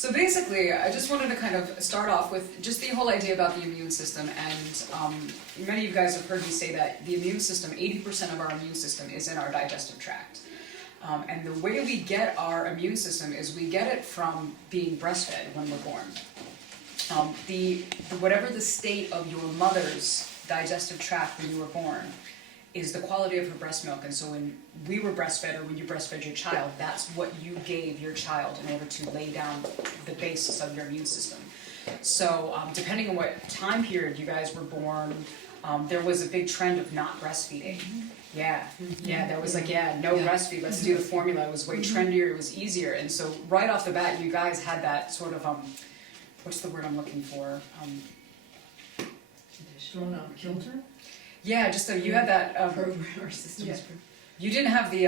So basically, I just wanted to kind of start off with just the whole idea about the immune system, and many of you guys have heard me say that the immune system, 80% of our immune system is in our digestive tract. And the way we get our immune system is we get it from being breastfed when we're born. Whatever the state of your mother's digestive tract when you were born is the quality of her breast milk. And so when we were breastfed, or when you breastfed your child, that's what you gave your child in order to lay down the basis of your immune system. So depending on what time period you guys were born, there was a big trend of not breastfeeding. Mm-hmm. Yeah, there was like, no breastfeed, let's do the formula. It was way trendier, it was easier. And so right off the bat, you guys had that sort of, what's the word I'm looking for? Thrown out kilter? Yeah, just so you had that, Our systems. you didn't have the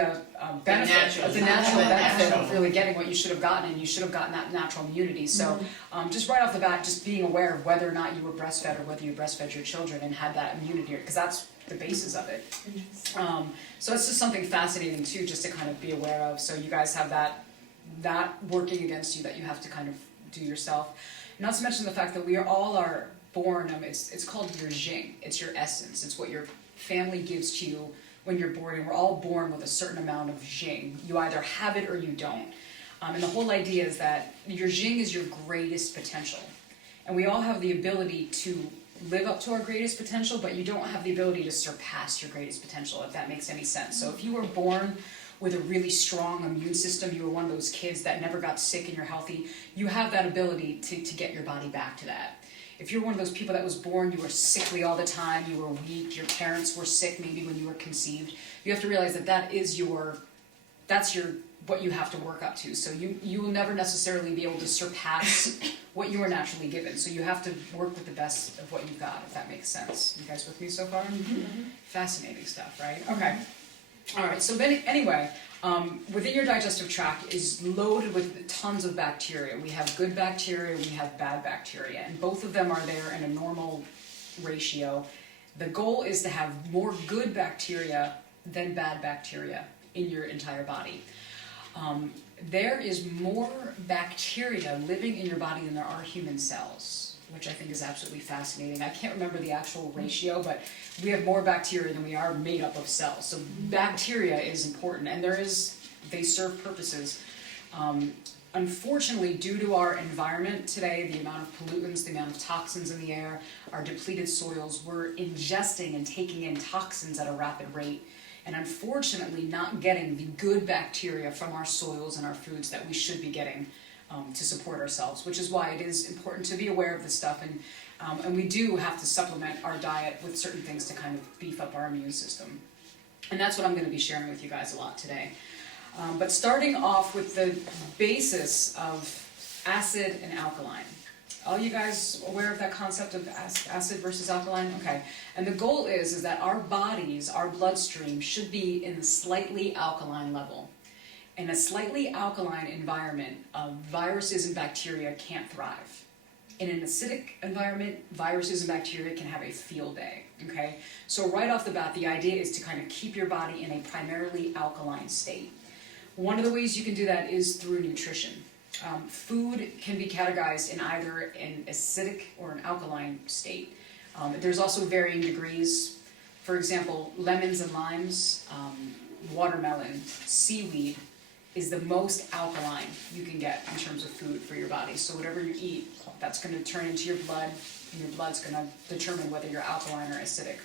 benefit, the natural benefit of really getting what you should have gotten, and you should have gotten that natural immunity. So just right off the bat, just being aware of whether or not you were breastfed or whether you breastfed your children and had that immunity, because that's the basis of it. So it's just something fascinating too, just to kind of be aware of. So you guys have that working against you that you have to kind of do yourself. Not to mention the fact that we all are born, it's called your jing, it's your essence, it's what your family gives to you when you're born, and we're all born with a certain amount of jing. You either have it or you don't. And the whole idea is that your jing is your greatest potential. And we all have the ability to live up to our greatest potential, but you don't have the ability to surpass your greatest potential, if that makes any sense. So if you were born with a really strong immune system, you were one of those kids that never got sick and you're healthy, you have that ability to get your body back to that. If you're one of those people that was born, you were sickly all the time, you were weak, your parents were sick maybe when you were conceived, you have to realize that that's what you have to work up to. So you will never necessarily be able to surpass what you were naturally given. So you have to work with the best of what you've got, if that makes sense. You guys with me so far? Mm-hmm. Fascinating stuff, right? Okay. All right, so anyway, within your digestive tract is loaded with tons of bacteria. We have good bacteria, we have bad bacteria, and both of them are there in a normal ratio. The goal is to have more good bacteria than bad bacteria in your entire body. There is more bacteria living in your body than there are human cells, which I think is absolutely fascinating. I can't remember the actual ratio, but we have more bacteria than we are made up of cells. So bacteria is important, and they serve purposes. Unfortunately, due to our environment today, the amount of pollutants, the amount of toxins in the air, our depleted soils, we're ingesting and taking in toxins at a rapid rate, and unfortunately not getting the good bacteria from our soils and our foods that we should be getting to support ourselves, which is why it is important to be aware of this stuff, and we do have to supplement our diet with certain things to kind of beef up our immune system. And that's what I'm going to be sharing with you guys a lot today. But starting off with the basis of acid and alkaline. All you guys aware of that concept of acid versus alkaline? Okay. And the goal is that our bodies, our bloodstream, should be in a slightly alkaline level. In a slightly alkaline environment, viruses and bacteria can't thrive. In an acidic environment, viruses and bacteria can have a field day, okay? So right off the bat, the idea is to kind of keep your body in a primarily alkaline state. One of the ways you can do that is through nutrition. Food can be categorized in either an acidic or an alkaline state. There's also varying degrees. For example, lemons and limes, watermelon, seaweed is the most alkaline you can get in terms of food for your body. So whatever you eat, that's going to turn into your blood, and your blood's going to determine whether you're alkaline or acidic.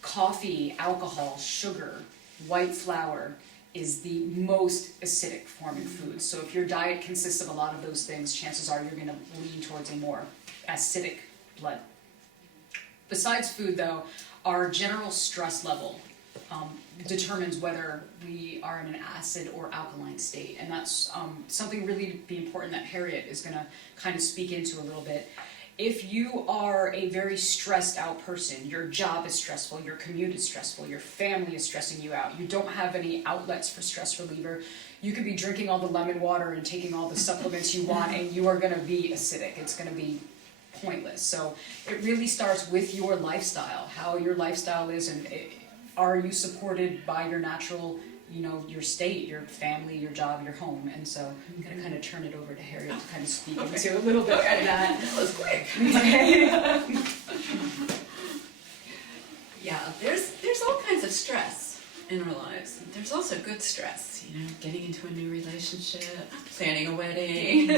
Coffee, alcohol, sugar, white flour is the most acidic form in food. So if your diet consists of a lot of those things, chances are you're going to lean towards a more acidic blood. Besides food, though, our general stress level determines whether we are in an acid or alkaline state, and that's something really to be important that Harriet is going to kind of speak into a little bit. If you are a very stressed out person, your job is stressful, your commute is stressful, your family is stressing you out, you don't have any outlets for stress reliever, you could be drinking all the lemon water and taking all the supplements you want, and you are going to be acidic. It's going to be pointless. So it really starts with your lifestyle, how your lifestyle is, and are you supported by your natural your state, your family, your job, your home. And so I'm going to kind of turn it over to Harriet to kind of speak into a little bit of that. That was quick. Yeah, there's all kinds of stress in our lives. There's also good stress, getting into a new relationship, planning a wedding,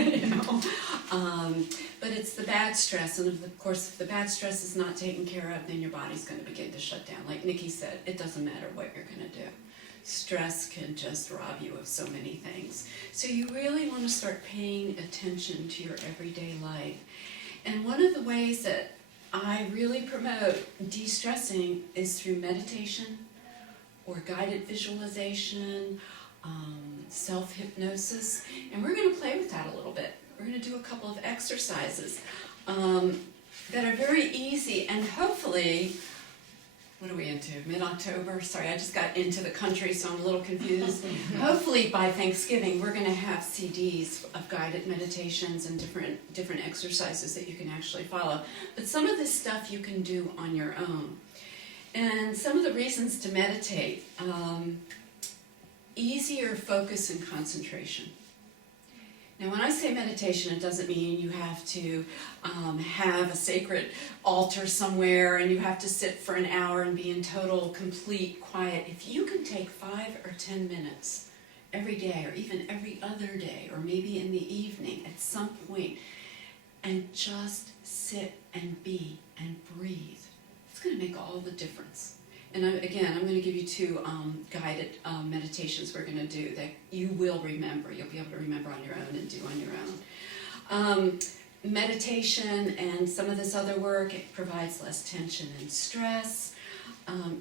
But it's the bad stress, and of course, if the bad stress is not taken care of, then your body's going to begin to shut down. Like Nikki said, it doesn't matter what you're going to do. Stress can just rob you of so many things. So you really want to start paying attention to your everyday life. And one of the ways that I really promote de-stressing is through meditation or guided visualization, self-hypnosis. And we're going to play with that a little bit. We're going to do a couple of exercises that are very easy, and hopefully, what are we into? Mid-October? Sorry, I just got into the country, so I'm a little confused. Hopefully by Thanksgiving, we're going to have CDs of guided meditations and different exercises that you can actually follow. But some of this stuff you can do on your own. And some of the reasons to meditate, easier focus and concentration. Now, when I say meditation, it doesn't mean you have to have a sacred altar somewhere and you have to sit for an hour and be in total, complete quiet. If you can take 5 or 10 minutes every day, or even every other day, or maybe in the evening at some point, and just sit and be and breathe, it's going to make all the difference. And I'm going to give you 2 guided meditations we're going to do that you will remember. You'll be able to remember on your own and do on your own. Meditation and some of this other work, it provides less tension and stress.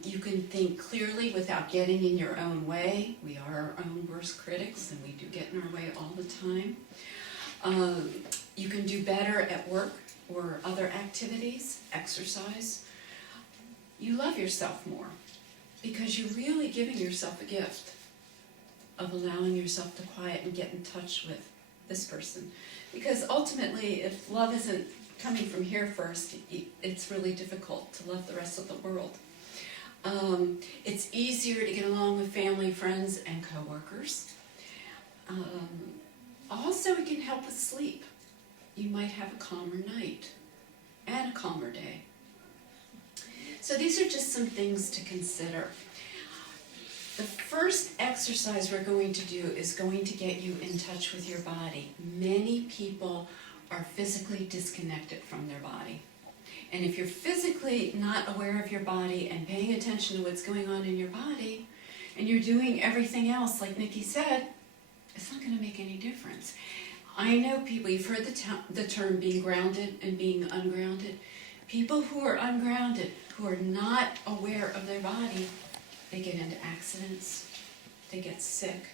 You can think clearly without getting in your own way. We are our own worst critics, and we do get in our way all the time. You can do better at work or other activities, exercise. You love yourself more because you're really giving yourself a gift of allowing yourself to quiet and get in touch with this person. Because ultimately, if love isn't coming from here first, it's really difficult to love the rest of the world. It's easier to get along with family, friends, and coworkers. Also, it can help with sleep. You might have a calmer night and a calmer day. So these are just some things to consider. The first exercise we're going to do is going to get you in touch with your body. Many people are physically disconnected from their body. And if you're physically not aware of your body and paying attention to what's going on in your body, and you're doing everything else, like Nikki said, it's not going to make any difference. I know people, you've heard the term being grounded and being ungrounded. People who are ungrounded, who are not aware of their body, they get into accidents, they get sick,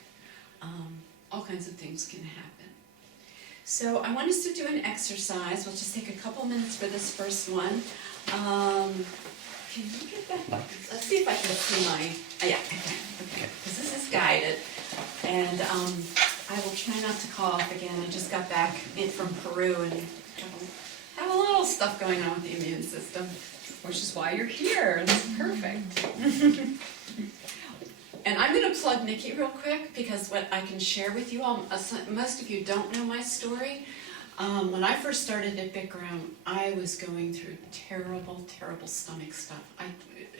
all kinds of things can happen. So I want us to do an exercise. We'll just take a couple minutes for this first one. Can you get that? Let's see if I can see mine. Yeah, I can. Okay, because this is guided. And I will try not to cough again. I just got back in from Peru and have a little stuff going on with the immune system. Which is why you're here. This is perfect. And I'm going to plug Nikki real quick because what I can share with you all, most of you don't know my story. When I first started at Bikram, I was going through terrible, terrible stomach stuff.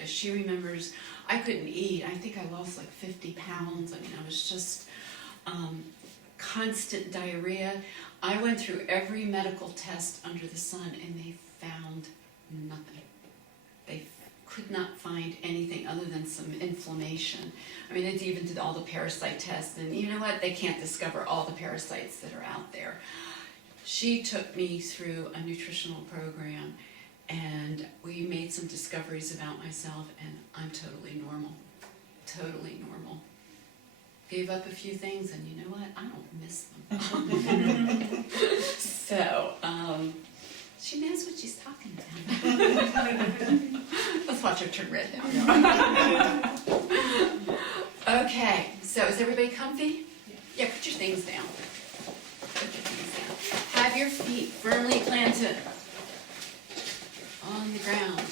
As she remembers, I couldn't eat. I think I lost like 50 pounds. I mean, I was just constant diarrhea. I went through every medical test under the sun, and they found nothing. They could not find anything other than some inflammation. I mean, they even did all the parasite tests, and you know what? They can't discover all the parasites that are out there. She took me through a nutritional program, and we made some discoveries about myself, and I'm totally normal. Totally normal. Gave up a few things, and you know what? I don't miss them. So, she knows what she's talking about. Let's watch her turn red now. Okay, so is everybody comfy? Yeah, put your things down. Put your things down. Have your feet firmly planted on the ground.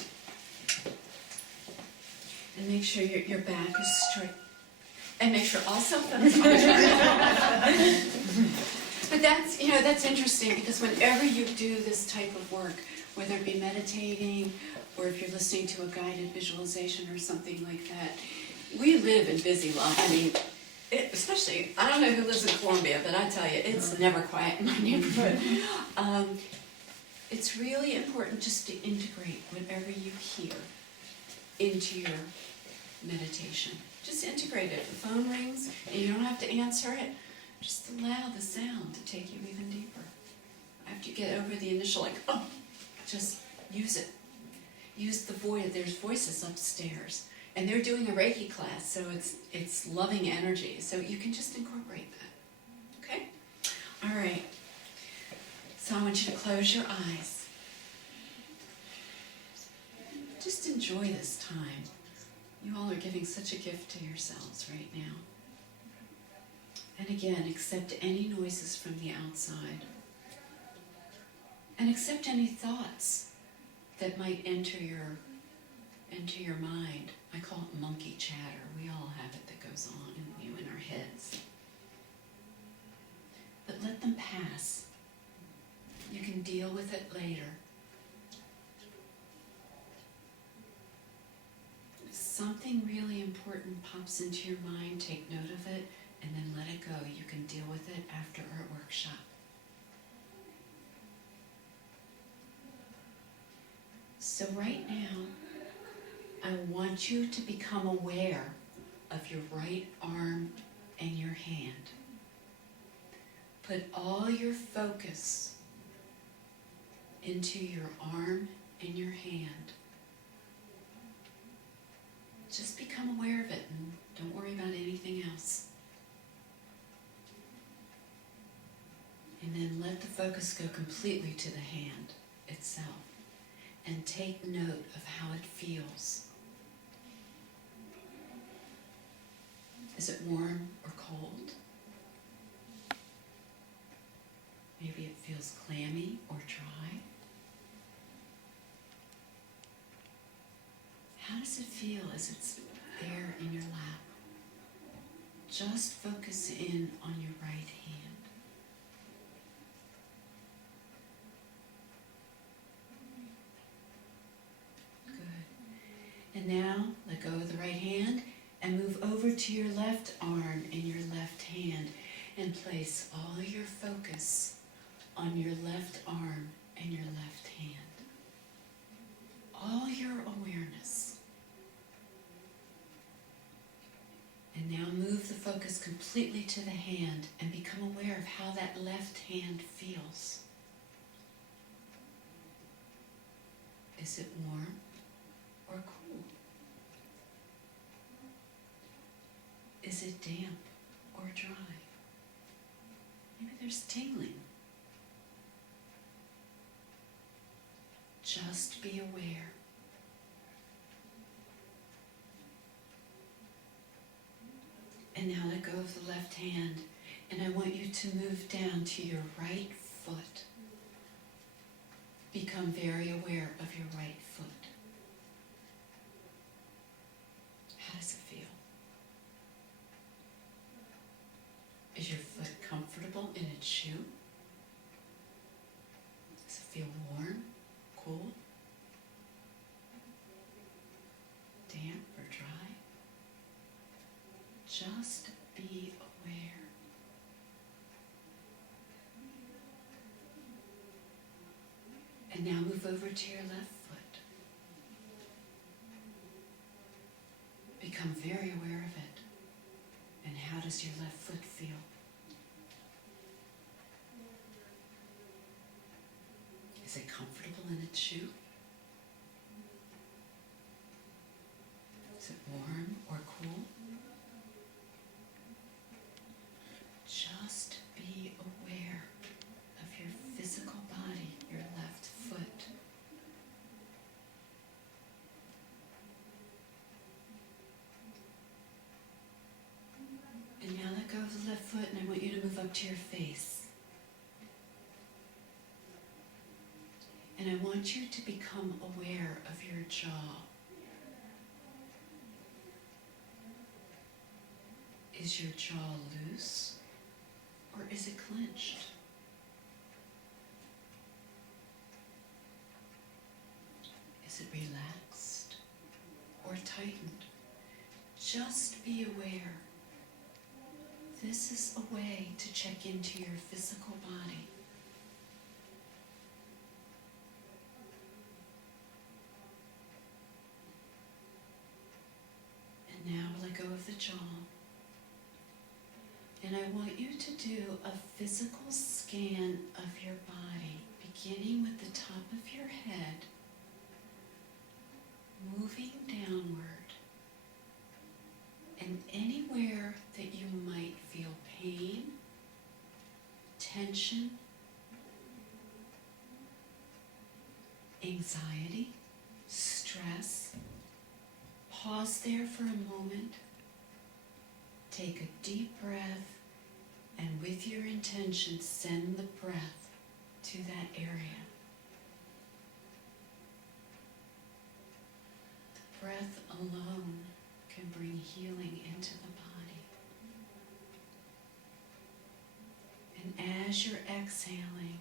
And make sure your back is straight. And make sure all cell phones are on charge. But that's interesting, because whenever you do this type of work, whether it be meditating or if you're listening to a guided visualization or something like that, we live in busy life. I mean, especially, I don't know who lives in Columbia, but I tell you, it's never quiet in my neighborhood. It's really important just to integrate whatever you hear into your meditation. Just integrate it. The phone rings and you don't have to answer it. Just allow the sound to take you even deeper. After you get over the initial, like, oh, just use it. Use the voice. There's voices upstairs. And they're doing a Reiki class, so it's loving energy. So you can just incorporate that. Okay? All right. So I want you to close your eyes. Just enjoy this time. You all are giving such a gift to yourselves right now. And again, accept any noises from the outside. And accept any thoughts that might enter your mind. I call it monkey chatter. We all have it that goes on in our heads. But let them pass. You can deal with it later. If something really important pops into your mind, take note of it and then let it go. You can deal with it after our workshop. So right now, I want you to become aware of your right arm and your hand. Put all your focus into your arm and your hand. Just become aware of it and don't worry about anything else. And then let the focus go completely to the hand itself. And take note of how it feels. Is it warm or cold? Maybe it feels clammy or dry. How does it feel as it's there in your lap? Just focus in on your right hand. And now, let go of the right hand and move over to your left arm and your left hand and place all your focus on your left arm and your left hand. All your awareness. And now move the focus completely to the hand and become aware of how that left hand feels. Is it warm or cool? Is it damp or dry? Maybe there's tingling. Just be aware. And now let go of the left hand, and I want you to move down to your right foot. Become very aware of your right foot. How does it feel? Is your foot comfortable in its shoe? Does it feel warm, cool, damp or dry? Just be aware. And now move over to your left foot. Become very aware of it. And how does your left foot feel? Is it comfortable in its shoe? Is it warm or cool? Just be aware of your physical body, your left foot. And now let go of the left foot, and I want you to move up to your face. And I want you to become aware of your jaw. Is your jaw loose or is it clenched? Is it relaxed or tightened? Just be aware. This is a way to check into your physical body. And now let go of the jaw. And I want you to do a physical scan of your body, beginning with the top of your head, moving downward. And anywhere that you might feel pain, tension, anxiety, stress, pause there for a moment. Take a deep breath, and with your intention, send the breath to that area. The breath alone can bring healing into the body. And as you're exhaling,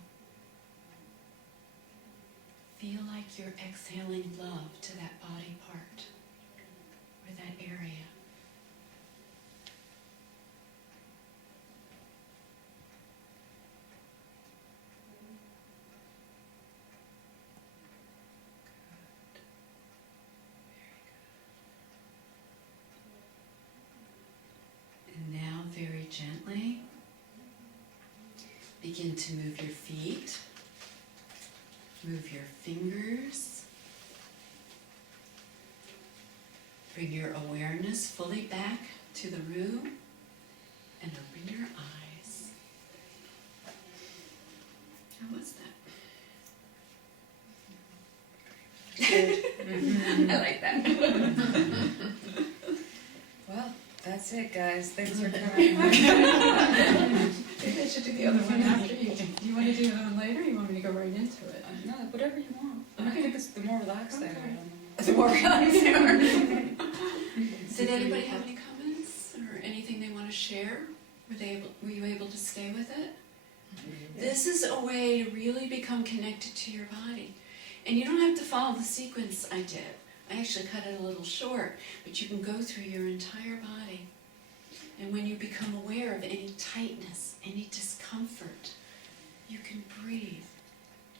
feel like you're exhaling love to that body part or that area. Very gently begin to move your feet, move your fingers, bring your awareness fully back to the room, and open your eyes. How was that? Good. I like that. Well, that's it, guys. Thanks for coming. Maybe I should do the other one after you. Do you want to do that one later, or you want me to go right into it? No, whatever you want. I think it's the more relaxed they are. The more relaxed they are. Did anybody have any comments or anything they want to share? Were you able to stay with it? This is a way to really become connected to your body. And you don't have to follow the sequence I did. I actually cut it a little short, but you can go through your entire body. And when you become aware of any tightness, any discomfort, you can breathe.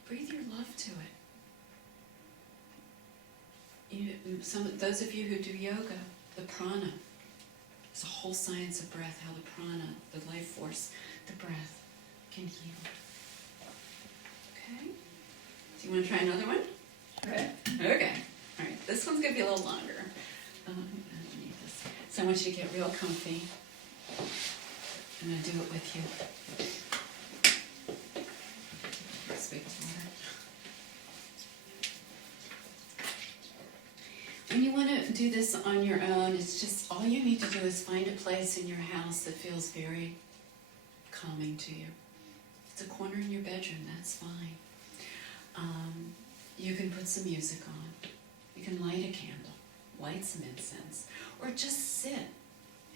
Breathe your love to it. Those of you who do yoga, the prana, it's a whole science of breath, how the prana, the life force, the breath can heal. Okay? Do you want to try another one? Okay. Okay. All right, this one's going to be a little longer. I don't need this. So I want you to get real comfy. I'm going to do it with you. Sweet water. When you want to do this on your own, it's just all you need to do is find a place in your house that feels very calming to you. If it's a corner in your bedroom, that's fine. You can put some music on. You can light a candle, light some incense, or just sit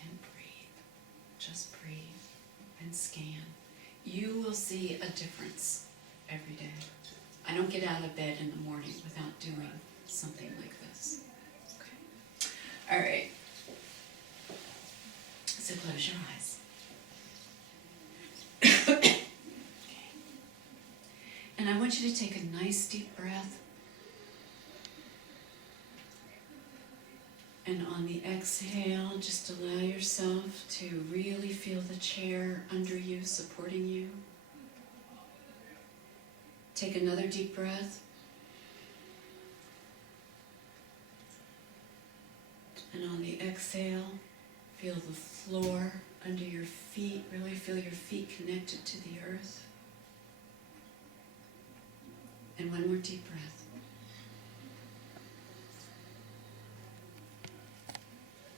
and breathe. Just breathe and scan. You will see a difference every day. I don't get out of bed in the morning without doing something like this. Okay? All right. So close your eyes. Okay. And I want you to take a nice deep breath. And on the exhale, just allow yourself to really feel the chair under you, supporting you. Take another deep breath. And on the exhale, feel the floor under your feet. Really feel your feet connected to the earth. And one more deep breath.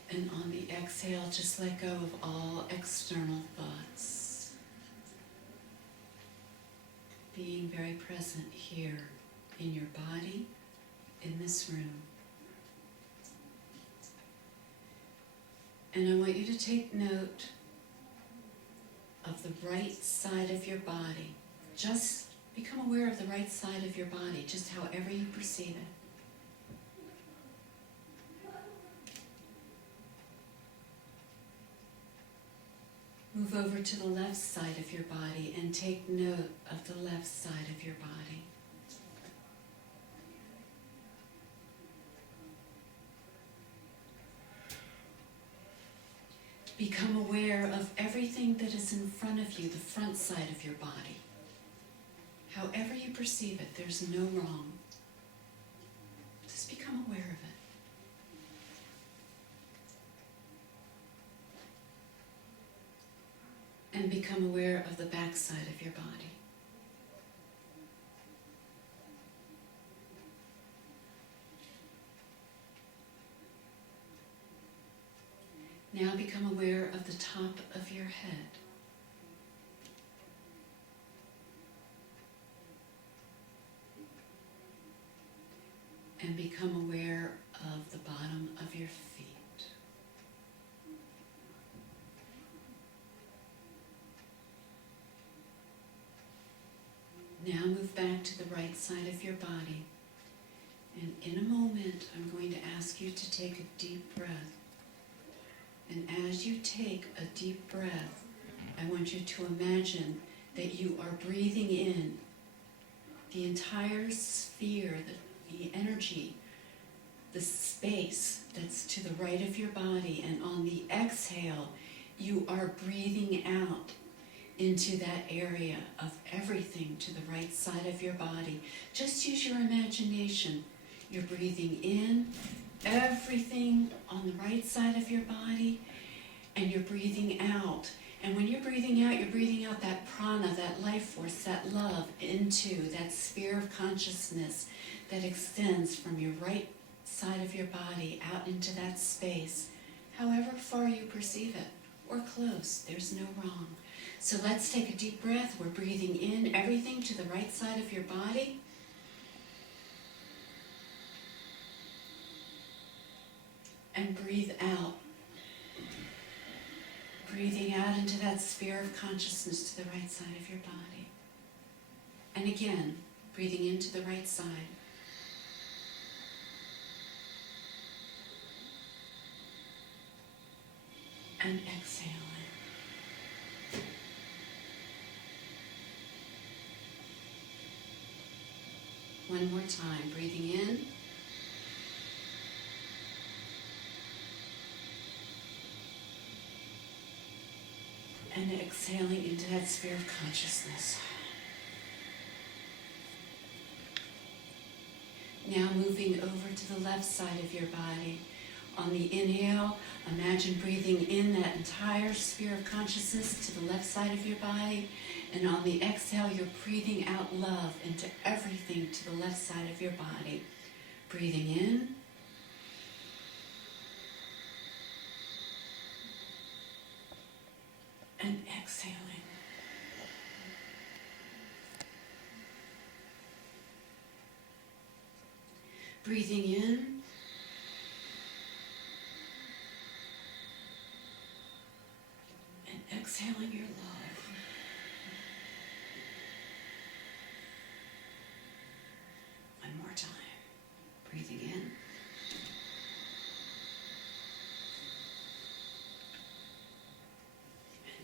And on the exhale, just let go of all external thoughts. Being very present here in your body, in this room. And I want you to take note of the right side of your body. Just become aware of the right side of your body, just however you perceive it. Move over to the left side of your body and take note of the left side of your body. Become aware of everything that is in front of you, the front side of your body. However you perceive it, there's no wrong. Just become aware of it. And become aware of the back side of your body. Now become aware of the top of your head. And become aware of the bottom of your feet. Now move back to the right side of your body. And in a moment, I'm going to ask you to take a deep breath. And as you take a deep breath, I want you to imagine that you are breathing in the entire sphere, the energy, the space that's to the right of your body. And on the exhale, you are breathing out into that area of everything to the right side of your body. Just use your imagination. You're breathing in everything on the right side of your body, and you're breathing out. And when you're breathing out that prana, that life force, that love into that sphere of consciousness that extends from your right side of your body out into that space, however far you perceive it, or close, there's no wrong. So let's take a deep breath. We're breathing in everything to the right side of your body. And breathe out. Breathing out into that sphere of consciousness to the right side of your body. And again, breathing into the right side. And exhaling. One more time, breathing in. And exhaling into that sphere of consciousness. Now moving over to the left side of your body. On the inhale, imagine breathing in that entire sphere of consciousness to the left side of your body. And on the exhale, you're breathing out love into everything to the left side of your body. Breathing in. And exhaling. Breathing in. And exhaling your love. One more time. Breathing in.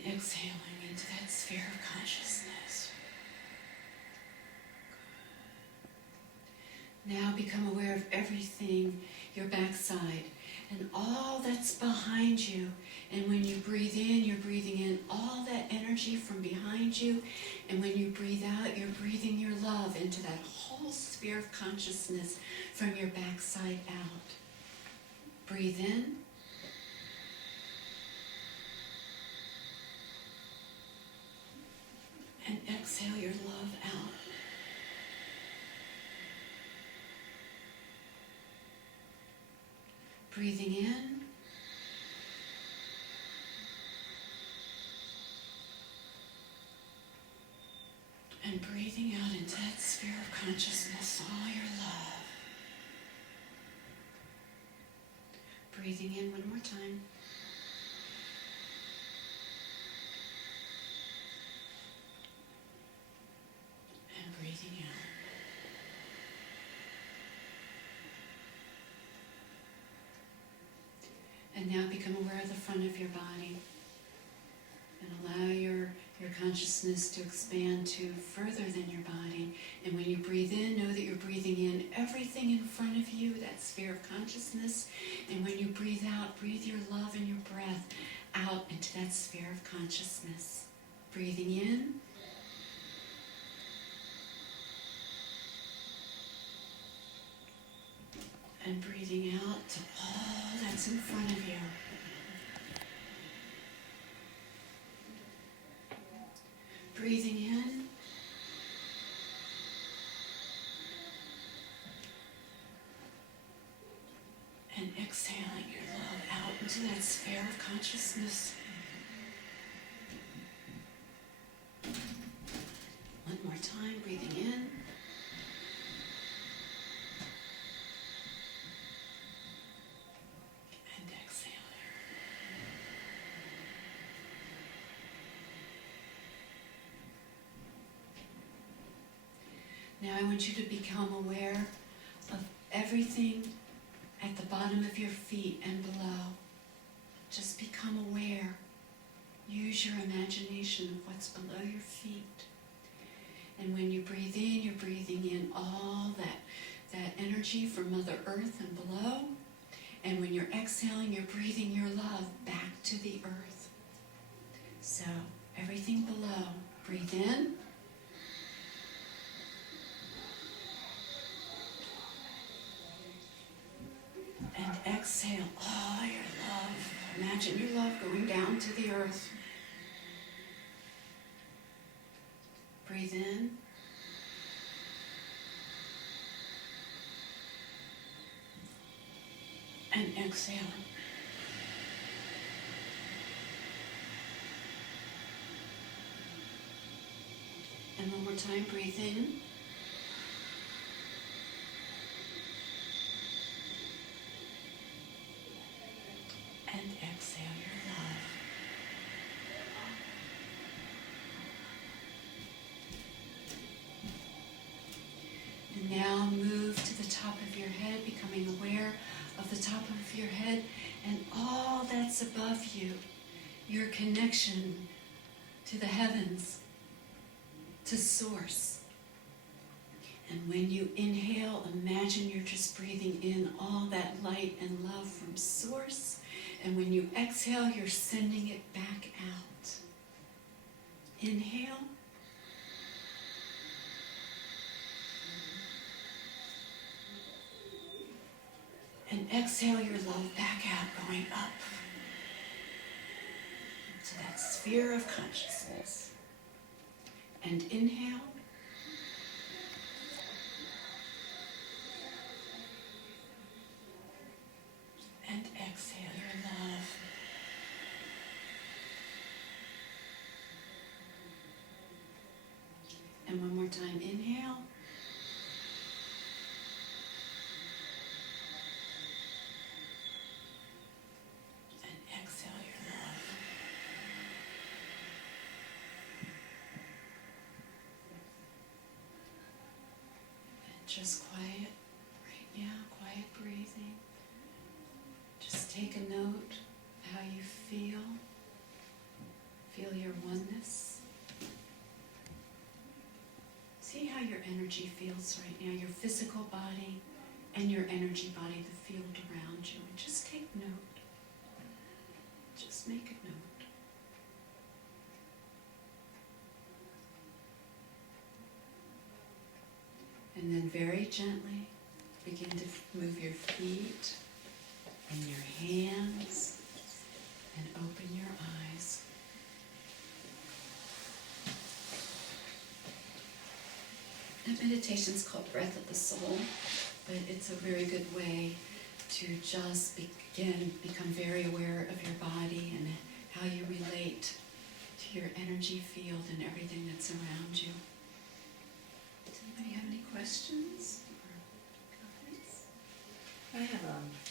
And exhaling into that sphere of consciousness. Now become aware of everything, your backside, and all that's behind you. And when you breathe in, you're breathing in all that energy from behind you. And when you breathe out, you're breathing your love into that whole sphere of consciousness from your backside out. Breathe in. And exhale your love out. Breathing in. And breathing out into that sphere of consciousness, all your love. Breathing in one more time. And now become aware of the front of your body. And allow your consciousness to expand to further than your body. And when you breathe in, know that you're breathing in everything in front of you, that sphere of consciousness. And when you breathe out, breathe your love and your breath out into that sphere of consciousness. Breathing in. And breathing out to all that's in front of you. Breathing in. And exhaling your love out into that sphere of consciousness. One more time, breathing in. And exhaling. Now I want you to become aware of everything at the bottom of your feet and below. Just become aware. Use your imagination of what's below your feet. And when you breathe in, you're breathing in all that energy from Mother Earth and below. And when you're exhaling, you're breathing your love back to the earth. So, everything below. Breathe in. And exhale all your love. Imagine your love going down to the earth. Breathe in. And exhale. And one more time, breathe in. And exhale your love. And now move to the top of your head, becoming aware of the top of your head and all that's above you. Your connection to the heavens, to Source. And when you inhale, imagine you're just breathing in all that light and love from Source. And when you exhale, you're sending it back out. Inhale. And exhale your love back out, going up to that sphere of consciousness. And inhale. And exhale your love. And one more time, inhale. And exhale your love. And just quiet right now, quiet breathing. Just take a note of how you feel. Feel your oneness. See how your energy feels right now, your physical body and your energy body, the field around you. And just take note. Just make a note. And then very gently begin to move your feet and your hands, and open your eyes. That meditation is called Breath of the Soul, but it's a very good way to just become very aware of your body and how you relate to your energy field and everything that's around you. Does anybody have any questions or comments? I have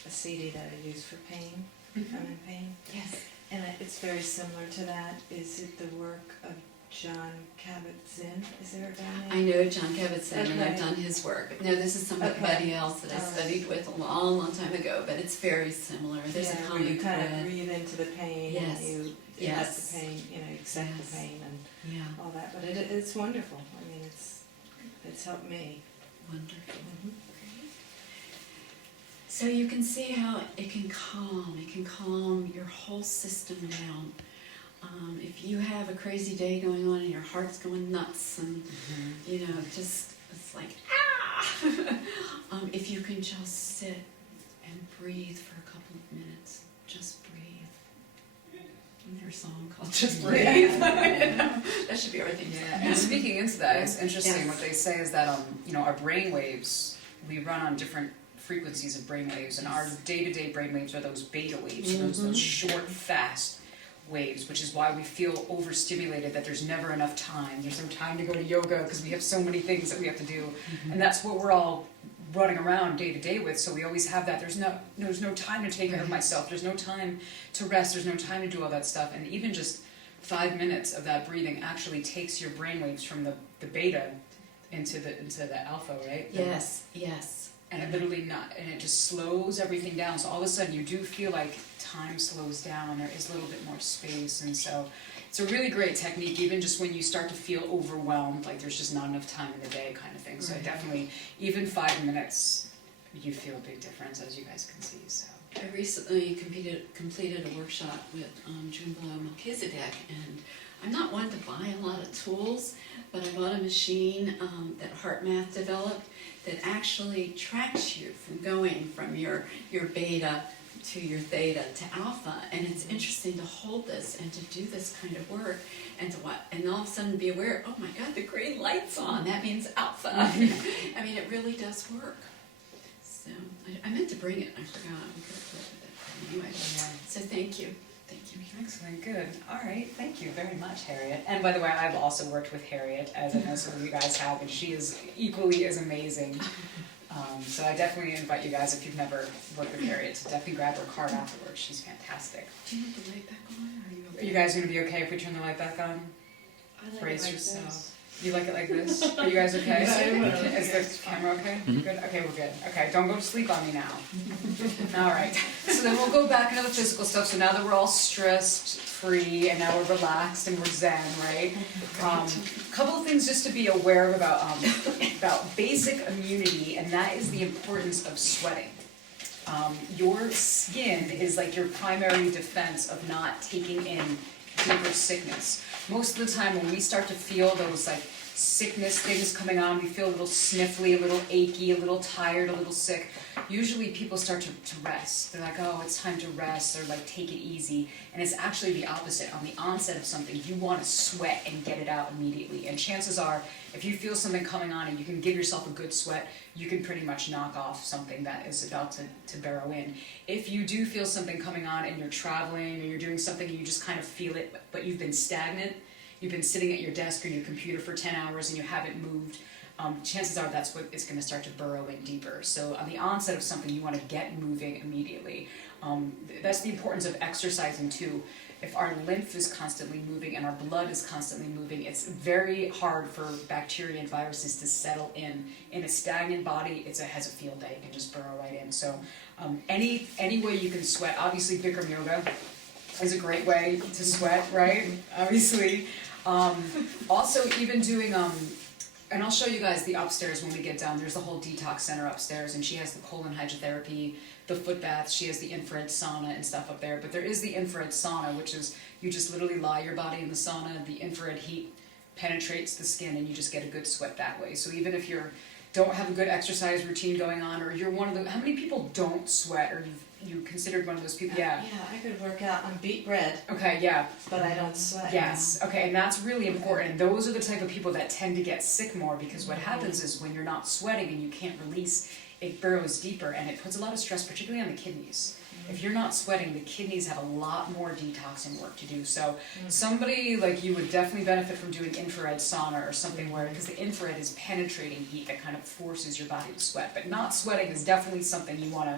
a CD that I use for pain, if I'm in pain. Yes. And it's very similar to that. Is it the work of John Kabat-Zinn, is there a guy I named? know John Kabat-Zinn, and I've Okay. done his work. No, this is somebody else that I studied with a long, long time ago, but it's very similar. There's a Yeah, where common you kind of thread. breathe into the pain Yes. and you Yes. let the pain, you accept Yes. the pain and Yeah, all that. But it's wonderful. I mean, it's helped me. wonderful. Mhm. So you can see how it can calm your whole system down. If you have a crazy day going on and your heart's going nuts and just it's like if you can just sit and breathe for a couple of minutes, just breathe. Isn't there a song called Just Breathe? That should be our theme song. Yeah, and speaking into that, it's interesting, Yes. what they say is that, our brain waves, we run on different frequencies of brain waves, and our day-to-day brain waves are those beta waves, those short, fast waves, which is why we feel overstimulated, that there's never enough time. There's no time to go to yoga because we have so many things that we have to do, and that's what we're all running around day to day with, so we always have that. There's no time to take care of myself, there's no time to rest, there's no time to do all that stuff, and even just 5 minutes of that breathing actually takes your brain waves from the beta into the alpha, right? Yes. And it it just slows everything down, so all of a sudden you do feel like time slows down, there is a little bit more space, and so it's a really great technique, even just when you start to feel overwhelmed, like there's just not enough time in the day kind of thing. So I definitely, even 5 minutes, you feel a big difference, as you guys can see. So I recently completed a workshop with Jumbo Melchizedek, and I'm not one to buy a lot of tools, but I bought a machine that HeartMath developed that actually tracks you from going from your beta to your theta to alpha, and it's interesting to hold this and to do this kind of work and and all of a sudden be aware, oh my god, the green light's on, that means alpha. I mean, it really does work. So I meant to bring it, I forgot, we could have played with it. But anyway, so thank you. excellent, good. All right, thank you very much, Harriet. And by the way, I've also worked with Harriet, as I know some of you guys have, and she is equally as amazing. So I definitely invite you guys, if you've never worked with Harriet, to definitely grab her card afterwards. She's fantastic. Do you want the light back on, or are you Are okay? you guys gonna be okay if we turn the light back on? I like Brace it like yourself. this. You like it like this? Are you guys okay? Is the camera okay? Good? Okay, we're good. Okay, don't go to sleep on me now. All right. So then we'll go back into the physical stuff. So now that we're all stress-free and now we're relaxed and we're zen, right? Couple of things just to be aware of about basic immunity, and that is the importance of sweating. Your skin is like your primary defense of not taking in deeper sickness. Most of the time when we start to feel those like sickness things coming on, we feel a little sniffly, a little achy, a little tired, a little sick. Usually people start to rest. They're like, oh, it's time to rest, or like take it easy. And it's actually the opposite. On the onset of something, you want to sweat and get it out immediately. And chances are, if you feel something coming on and you can give yourself a good sweat, you can pretty much knock off something that is about to barrow in. If you do feel something coming on and you're traveling or you're doing something and you just kind of feel it, but you've been stagnant, you've been sitting at your desk or your computer for 10 hours and you haven't moved, chances are that's what is going to start to burrow in deeper. So on the onset of something, you want to get moving immediately. That's the importance of exercising too. If our lymph is constantly moving and our blood is constantly moving, it's very hard for bacteria and viruses to settle in. In a stagnant body, it has a field day. It can just burrow right in. So any way you can sweat, obviously Bikram yoga is a great way to sweat, right? Obviously. Also even doing, and I'll show you guys the upstairs when we get down. There's the whole detox center upstairs, and she has the colon hydrotherapy, the foot baths, she has the infrared sauna and stuff up there. But there is the infrared sauna, which is you just literally lie your body in the sauna, the infrared heat penetrates the skin and you just get a good sweat that way. So even if you don't have a good exercise routine going on, or you're one of the, how many people don't sweat, or you considered one of those people? Yeah. Yeah, I could work out on beet bread, Okay, yeah. but I don't sweat. Yes, okay, and that's really important. And those are the type of people that tend to get sick more, because what happens is when you're not sweating and you can't release, it burrows deeper and it puts a lot of stress, particularly on the kidneys. If you're not sweating, the kidneys have a lot more detoxing work to do. So somebody like you would definitely benefit from doing infrared sauna or something where, because the infrared is penetrating heat that kind of forces your body to sweat. But not sweating is definitely something you want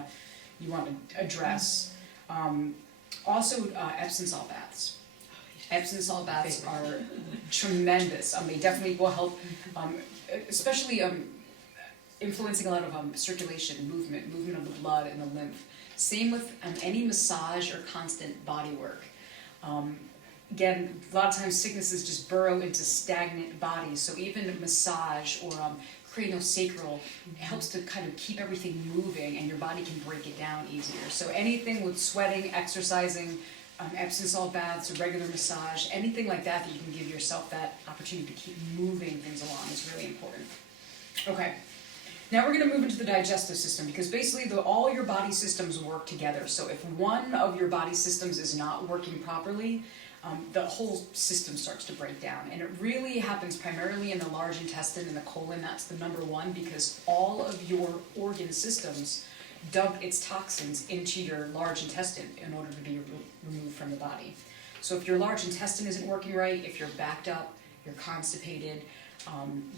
to address. Also, Epsom salt baths. Epsom salt baths are tremendous. They definitely will help, especially influencing a lot of circulation, movement of the blood and the lymph. Same with any massage or constant body work. Again, a lot of times sicknesses just burrow into stagnant bodies, so even a massage or craniosacral helps to kind of keep everything moving, and your body can break it down easier. So anything with sweating, exercising, Epsom salt baths, a regular massage, anything like that that you can give yourself that opportunity to keep moving things along is really important. Okay. Now we're going to move into the digestive system, because basically all your body systems work together. So if one of your body systems is not working properly, the whole system starts to break down. And it really happens primarily in the large intestine and the colon. That's the number one, because all of your organ systems dump its toxins into your large intestine in order to be removed from the body. So if your large intestine isn't working right, if you're backed up, you're constipated,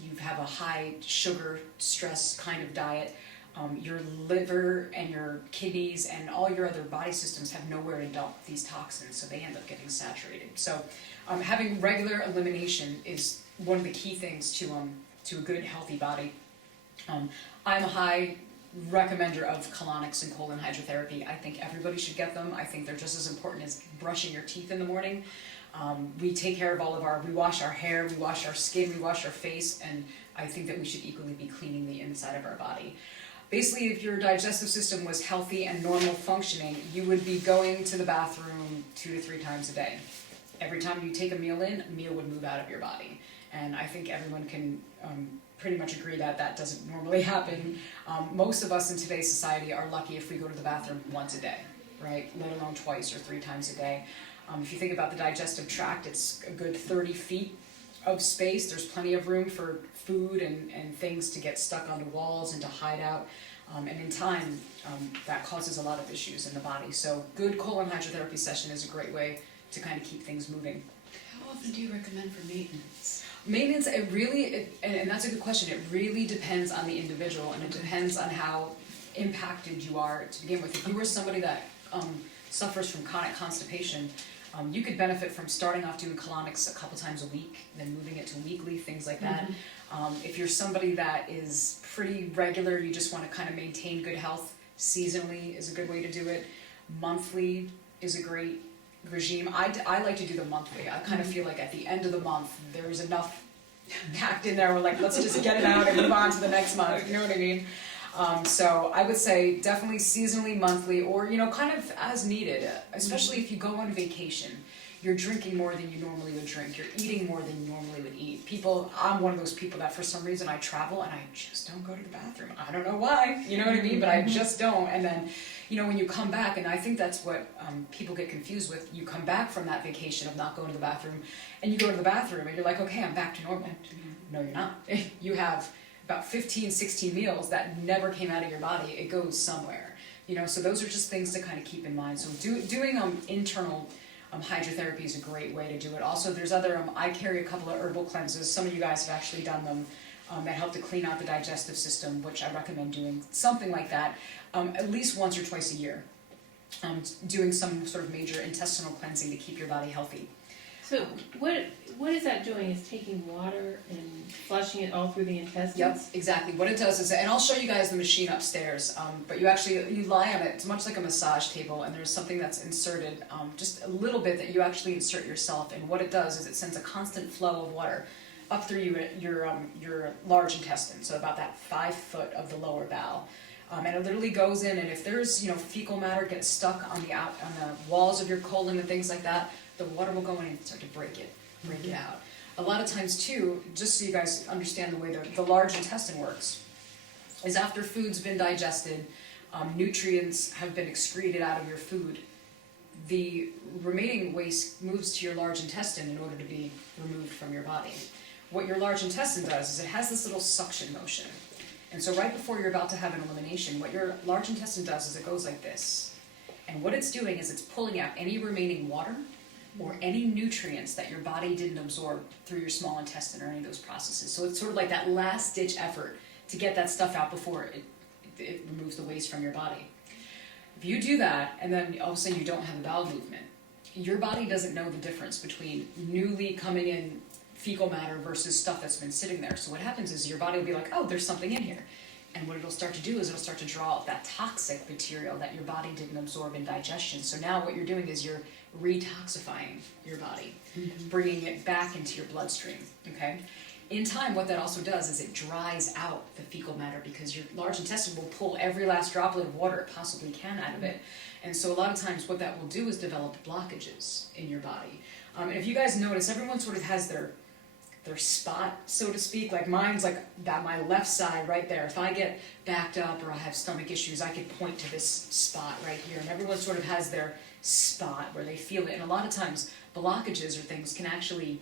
you have a high sugar, stress kind of diet, your liver and your kidneys and all your other body systems have nowhere to dump these toxins, so they end up getting saturated. So having regular elimination is one of the key things to a good, healthy body. I'm a high recommender of colonics and colon hydrotherapy. I think everybody should get them. I think they're just as important as brushing your teeth in the morning. We take care of we wash our hair, we wash our skin, we wash our face, and I think that we should equally be cleaning the inside of our body. Basically, if your digestive system was healthy and normal functioning, you would be going to the bathroom 2 to 3 times a day. Every time you take a meal in, a meal would move out of your body. And I think everyone can pretty much agree that that doesn't normally happen. Most of us in today's society are lucky if we go to the bathroom once a day, right? Let alone 2 or 3 times a day. If you think about the digestive tract, it's a good 30 feet of space. There's plenty of room for food and things to get stuck onto walls and to hide out. And in time, that causes a lot of issues in the body. So good colon hydrotherapy session is a great way to kind of keep things moving. How often do you recommend for maintenance? Maintenance, and that's a good question. It really depends on the individual, and it depends on how impacted you are to begin with. If you were somebody that suffers from chronic constipation, you could benefit from starting off doing colonics a couple times a week, then moving it to weekly, things like that. If you're somebody that is pretty regular, you just want to kind of maintain good health, seasonally is a good way to do it. Monthly is a great regime. I like to do the monthly. I kind of feel like at the end of the month, there's enough packed in there. We're like, let's just get it out and move on to the next month. You know what I mean? So I would say definitely seasonally, monthly, or kind of as needed. Especially if you go on vacation, you're drinking more than you normally would drink. You're eating more than you normally would eat. I'm one of those people that for some reason I travel and I just don't go to the bathroom. I don't know why. You know what I mean? But I just don't. And then, when you come back, and I think that's what people get confused with. You come back from that vacation of not going to the bathroom, and you go to the bathroom, and you're like, okay, I'm back to normal. No, you're not. You have about 15, 16 meals that never came out of your body. It goes somewhere. So those are just things to kind of keep in mind. So doing internal hydrotherapy is a great way to do it. Also, there's other, I carry a couple of herbal cleanses. Some of you guys have actually done them that help to clean out the digestive system, which I recommend doing something like that at least once or twice a year. Doing some sort of major intestinal cleansing to keep your body healthy. So what is that doing? Is taking water and flushing it all through the intestines? Yep, exactly. What it does is, and I'll show you guys the machine upstairs, but you lie on it. It's much like a massage table, and there's something that's inserted, just a little bit that you actually insert yourself, and what it does is it sends a constant flow of water up through your large intestine, so about that 5 foot of the lower bowel. And it literally goes in, and if there's fecal matter gets stuck on the walls of your colon and things like that, the water will go in and start to break it out. A lot of times too, just so you guys understand the way the large intestine works, is after food's been digested, nutrients have been excreted out of your food, the remaining waste moves to your large intestine in order to be removed from your body. What your large intestine does is it has this little suction motion. And so right before you're about to have an elimination, what your large intestine does is it goes like this. And what it's doing is it's pulling out any remaining water or any nutrients that your body didn't absorb through your small intestine or any of those processes. So it's sort of like that last-ditch effort to get that stuff out before it removes the waste from your body. If you do that, and then all of a sudden you don't have a bowel movement, your body doesn't know the difference between newly coming in fecal matter versus stuff that's been sitting there. So what happens is your body will be like, oh, there's something in here. And what it'll start to do is it'll start to draw out that toxic material that your body didn't absorb in digestion. So now what you're doing is you're retoxifying your body, bringing it back into your bloodstream, okay? In time, what that also does is it dries out the fecal matter because your large intestine will pull every last droplet of water it possibly can out of it. And so a lot of times what that will do is develop blockages in your body. And if you guys notice, everyone sort of has their spot, so to speak. Like mine's like that, my left side right there. If I get backed up or I have stomach issues, I can point to this spot right here. And everyone sort of has their spot where they feel it. And a lot of times blockages or things can actually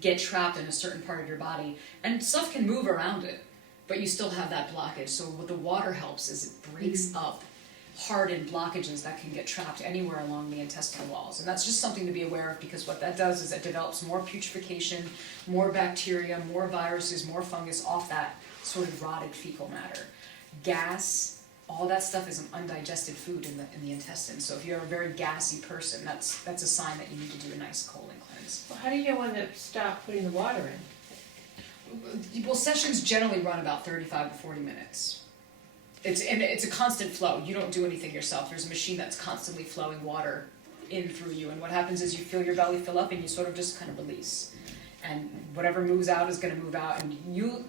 get trapped in a certain part of your body. And stuff can move around it, but you still have that blockage. So what the water helps is it breaks up hardened blockages that can get trapped anywhere along the intestinal walls. And that's just something to be aware of, because what that does is it develops more putrefaction, more bacteria, more viruses, more fungus off that sort of rotted fecal matter. Gas, all that stuff is an undigested food in the intestine. So if you're a very gassy person, that's a sign that you need to do a nice colon cleanse. Well, how do you get one that stop putting the water in? Well, sessions generally run about 35 to 40 minutes. It's a constant flow. You don't do anything yourself. There's a machine that's constantly flowing water in through you, and what happens is you feel your belly fill up and you sort of just kind of release. And whatever moves out is going to move out, and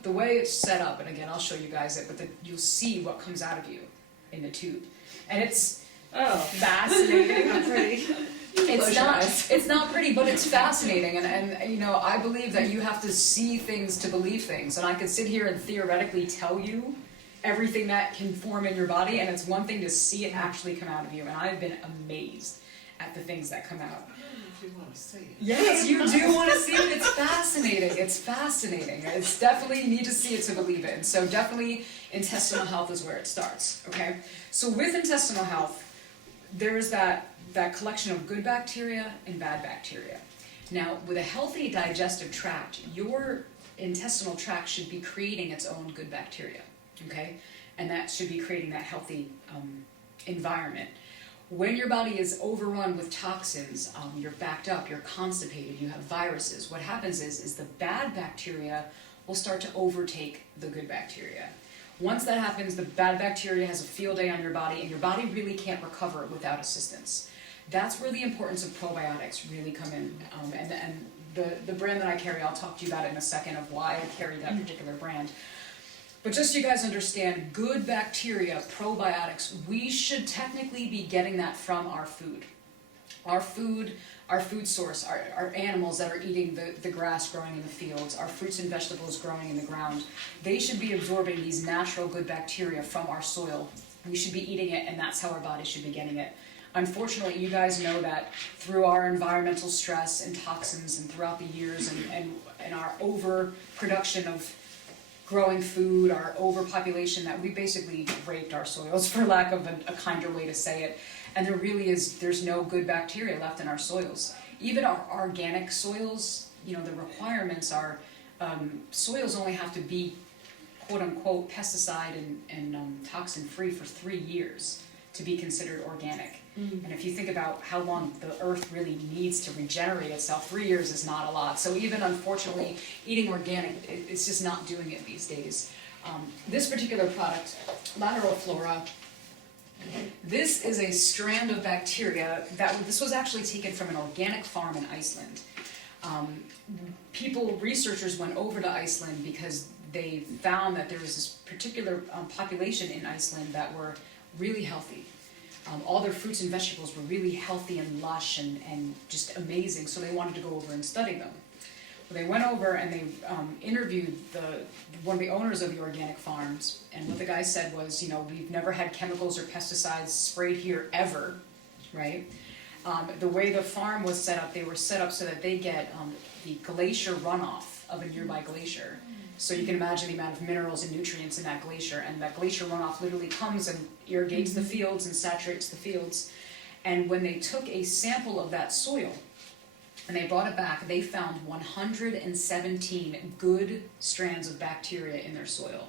the way it's set up, and again I'll show you guys it, but you'll see what comes out of you in the tube. And it's fascinating. Not pretty. It's not pretty, but it's fascinating, and you know, I believe that you have to see things to believe things, and I could sit here and theoretically tell you everything that can form in your body, and it's one thing to see it actually come out of you, and I've been amazed at the things that come out. If you want to see it. Yes, you do want to see it. It's fascinating. It's fascinating. It's definitely, you need to see it to believe it. And so definitely intestinal health is where it starts, okay? So with intestinal health, there's that collection of good bacteria and bad bacteria. Now, with a healthy digestive tract, your intestinal tract should be creating its own good bacteria, okay? And that should be creating that healthy environment. When your body is overrun with toxins, you're backed up, you're constipated, you have viruses, what happens is the bad bacteria will start to overtake the good bacteria. Once that happens, the bad bacteria has a field day on your body, and your body really can't recover without assistance. That's where the importance of probiotics really come in. And the brand that I carry, I'll talk to you about it in a second of why I carry that particular brand. But just so you guys understand, good bacteria, probiotics, we should technically be getting that from our food. Our food source, our animals that are eating the grass growing in the fields, our fruits and vegetables growing in the ground, they should be absorbing these natural good bacteria from our soil. We should be eating it, and that's how our body should be getting it. Unfortunately, you guys know that through our environmental stress and toxins and throughout the years and our overproduction of growing food, our overpopulation, that we basically raped our soils, for lack of a kinder way to say it. And there's no good bacteria left in our soils. Even our organic soils, you know, the requirements are, soils only have to be quote unquote pesticide and toxin free for 3 years to be considered organic. And if you think about how long the earth really needs to regenerate itself, 3 years is not a lot. So even unfortunately, eating organic, it's just not doing it these days. This particular product, Lateral Flora, this is a strand of bacteria this was actually taken from an organic farm in Iceland. Researchers went over to Iceland because they found that there was this particular population in Iceland that were really healthy. All their fruits and vegetables were really healthy and lush and just amazing, so they wanted to go over and study them. Well, they went over and they interviewed one of the owners of the organic farms, and what the guy said was, you know, we've never had chemicals or pesticides sprayed here ever, right? The way the farm was set up, they were set up so that they get the glacier runoff of a nearby glacier. So you can imagine the amount of minerals and nutrients in that glacier, and that glacier runoff literally comes and irrigates the fields and saturates the fields. And when they took a sample of that soil and they brought it back, they found 117 good strands of bacteria in their soil.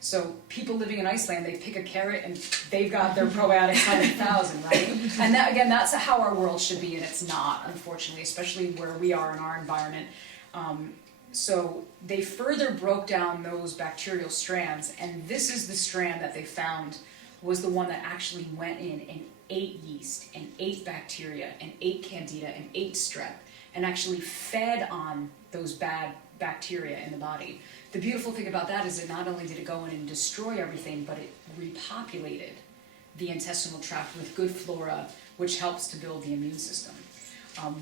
So people living in Iceland, they pick a carrot and they've got their probiotics 100,000, right? And that, again, that's how our world should be, and it's not, unfortunately, especially where we are in our environment. So they further broke down those bacterial strands, and this is the strand that they found was the one that actually went in and ate yeast, and ate bacteria, and ate candida, and ate strep, and actually fed on those bad bacteria in the body. The beautiful thing about that is that not only did it go in and destroy everything, but it repopulated the intestinal tract with good flora, which helps to build the immune system.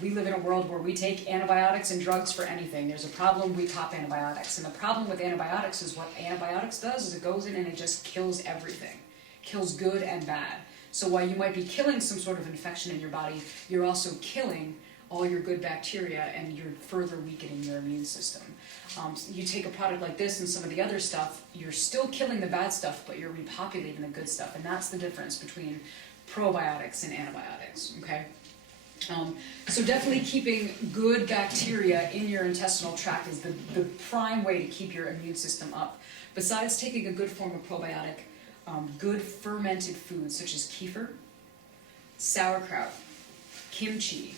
We live in a world where we take antibiotics and drugs for anything. There's a problem, we pop antibiotics. And the problem with antibiotics is what antibiotics does is it goes in and it just kills everything. Kills good and bad. So while you might be killing some sort of infection in your body, you're also killing all your good bacteria and you're further weakening your immune system. You take a product like this and some of the other stuff, you're still killing the bad stuff, but you're repopulating the good stuff. And that's the difference between probiotics and antibiotics, okay? So definitely keeping good bacteria in your intestinal tract is the prime way to keep your immune system up. Besides taking a good form of probiotic, good fermented foods such as kefir, sauerkraut, kimchi,